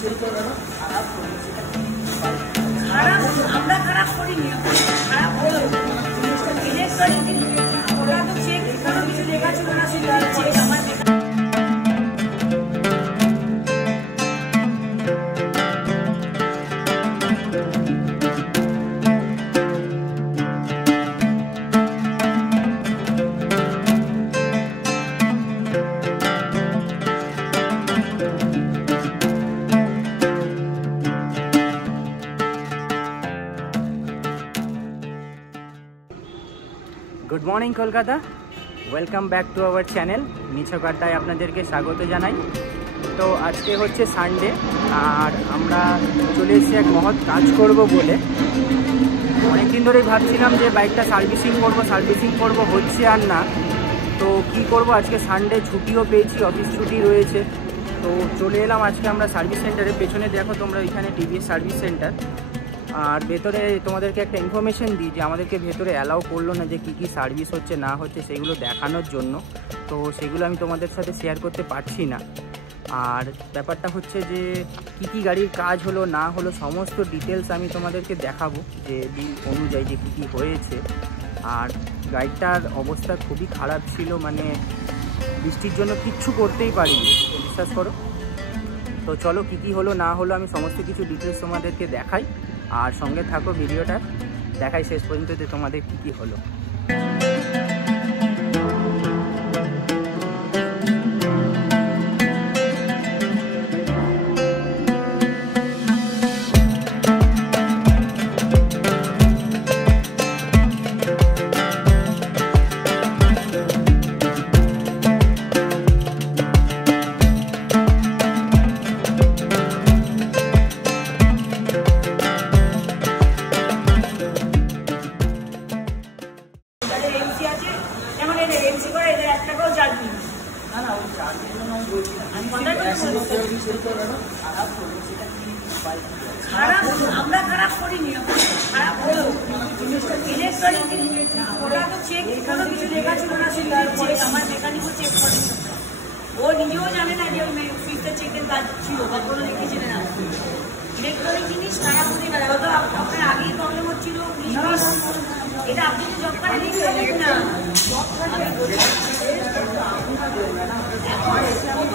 খারাপ আমরা খারাপ করিনি, খারাপ হলো ইলেকট্রনিক ওরা তো চেক এখানে কিছু লেখা ছিল না, সেটা চেক আমার good morning Kolkata, welcome back to our channel নিছক আড্ডায় আপনাদেরকে স্বাগত জানাই। তো আজকে হচ্ছে সানডে, আর আমরা চলে এসেছি এক মহৎ কাজ করব বলে। অনেকদিন ধরেই ভাবছিলাম যে বাইকটা সার্ভিসিং করব, হচ্ছে আর না। তো কি করব, আজকে সানডে, ছুটিও পেয়েছি, অফিস ছুটি রয়েছে। তো চলে এলাম আজকে আমরা সার্ভিস সেন্টারে। পেছনে দেখো তোমরা, এখানে টিভিএস সার্ভিস সেন্টার। আর ভেতরে তোমাদেরকে একটা ইনফরমেশন দিই যে আমাদেরকে ভেতরে অ্যালাউ করলো না যে কী সার্ভিস হচ্ছে না হচ্ছে সেগুলো দেখানোর জন্য। তো সেগুলো আমি তোমাদের সাথে শেয়ার করতে পারছি না। আর ব্যাপারটা হচ্ছে যে কী গাড়ির কাজ হলো না হলো সমস্ত ডিটেলস আমি তোমাদেরকে দেখাবো, যে বিল অনুযায়ী যে কী হয়েছে। আর গাড়িটার অবস্থা খুবই খারাপ ছিল, মানে বৃষ্টির জন্য কিচ্ছু করতেই পারিনি, বিশ্বাস করো। তো চলো কী হলো না হলো আমি সমস্ত কিছু ডিটেলস তোমাদেরকে দেখাই, আর সঙ্গে থাকো, ভিডিওটা দেখাই শেষ পর্যন্ত যে তোমাদের কী হলো। খারাপ আমরা খারাপ করিনি, খারাপ হলো ইলেকট্রনিক ওরা তো চেক এখানে কিছু লেখা ছিল না, সেটা চেক আমার মেকানিকও চেক করেনি। ও নিজেও জানে না যে ওই ফিক্সটা চেকের কাজ ছিল বা কোনো লিখেছিল না। ইলেকট্রনিক জিনিস খারাপ হতে পারে, হয়তো আপনার আগেই প্রবলেম হচ্ছিল। এটা আপনি তো জব কার্ডে লিখে দেবেন না,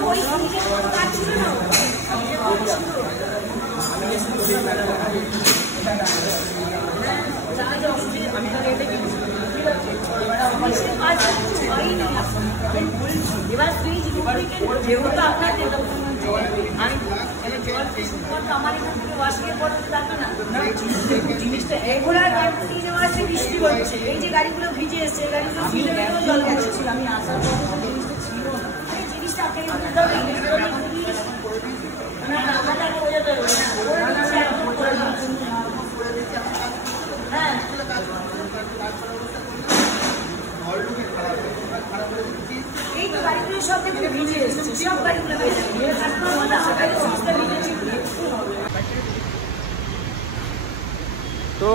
ওই কাজ ছিল না। এবার যেহেতু আপনাদের আমার এখান থেকে ওয়াশিং পড়তে থাকবে না, জিনিসটা রেগুলার আসছে, বৃষ্টি হচ্ছে, এই যে গাড়িগুলো ভিজে এসছে, গাড়িগুলো জল গেছে। আমি আসার পর জিনিসটা ছিল না, জিনিসটা আপনাকে বুঝতে হবে। হ্যাঁ, এই তো গাড়িগুলো সব দেখে ভিজে এসছে, সব গাড়িগুলো তো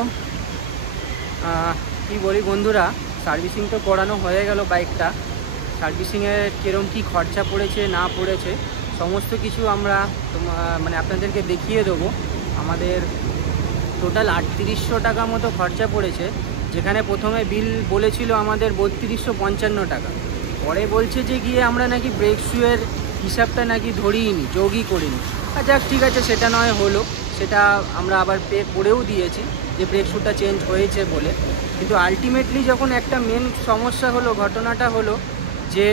কি বলি বন্ধুরা, সার্ভিসিং তো করানো হয়ে গেল বাইকটা। সার্ভিসিংয়ে কীরকম কী খরচা পড়েছে না পড়েছে সমস্ত কিছু আমরা মানে আপনাদেরকে দেখিয়ে দেবো। আমাদের টোটাল 3800 টাকা মতো খরচা পড়েছে, যেখানে প্রথমে বিল বলেছিল আমাদের 3255 টাকা। পরে বলছে যে গিয়ে আমরা নাকি ব্রেক শুয়ের হিসাবটা নাকি ধরিনি, যোগই করিনি। যাক ঠিক আছে, সেটা নয় হলো, সেটা আমরা আবার পে করেও দিয়েছি যে ব্রেক শুটা চেঞ্জ হয়েছে বলে। কিন্তু আলটিমেটলি যখন একটা মেন সমস্যা হলো, ঘটনাটা হলো যে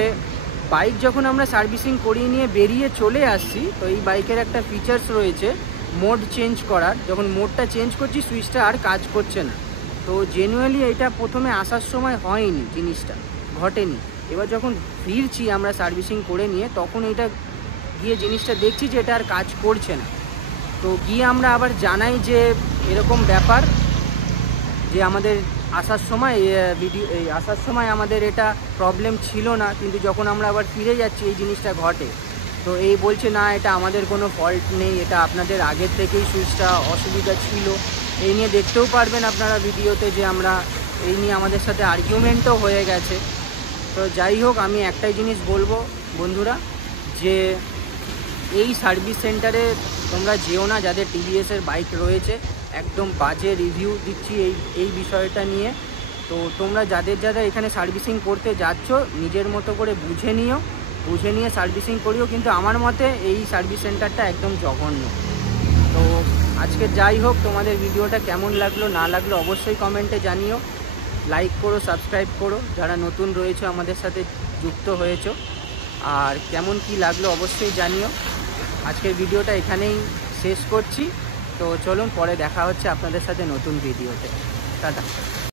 বাইক যখন আমরা সার্ভিসিং করিয়ে নিয়ে বেরিয়ে চলে আসছি, তো এই বাইকের একটা ফিচার্স রয়েছে মোড চেঞ্জ করার। যখন মোডটা চেঞ্জ করছি সুইচটা আর কাজ করছে না। তো জেনুয়ালি এটা প্রথমে আসার সময় হয়নি, জিনিসটা ঘটেনি। এবার যখন ফিরছি আমরা সার্ভিসিং করে নিয়ে, তখন এটা গিয়ে জিনিসটা দেখছি যে এটা আর কাজ করছে না। তো গিয়ে আমরা আবার জানাই যে এরকম ব্যাপার, যে আমাদের আসার সময় আমাদের এটা প্রবলেম ছিল না, কিন্তু যখন আমরা আবার ফিরে যাচ্ছি এই জিনিসটা ঘটে। তো এই বলছে না, এটা আমাদের কোনো ফল্ট নেই, এটা আপনাদের আগের থেকেই সুইচটা অসুবিধা ছিল। এই নিয়ে দেখতেও পারবেন আপনারা ভিডিওতে যে আমরা এই নিয়ে আমাদের সাথে আর্গুমেন্টও হয়ে গেছে। তো যাই হোক, আমি একটাই জিনিস বলবো বন্ধুরা, যে এই সার্ভিস সেন্টারে তোমরা যেও না যাদের টিভিএসের বাইক রয়েছে। একদম বাজে রিভিউ দিচ্ছি এই বিষয়টা নিয়ে। তো তোমরা যাদের এখানে সার্ভিসিং করতে যাচ্ছ নিজের মতো করে বুঝে নিয়ে সার্ভিসিং করিও, কিন্তু আমার মতে এই সার্ভিস সেন্টারটা একদম জঘন্য। তো আজকে যাই হোক, তোমাদের ভিডিওটা কেমন লাগলো না লাগলো অবশ্যই কমেন্টে জানিও। লাইক করো, সাবস্ক্রাইব করো যারা নতুন রয়েছে আমাদের সাথে যুক্ত হয়েছো, আর কেমন কি লাগলো অবশ্যই জানিও। আজকের ভিডিওটা এখানেই শেষ করছি। তো চলুন, পরে দেখা হচ্ছে আপনাদের সাথে নতুন ভিডিওতে। টাটা।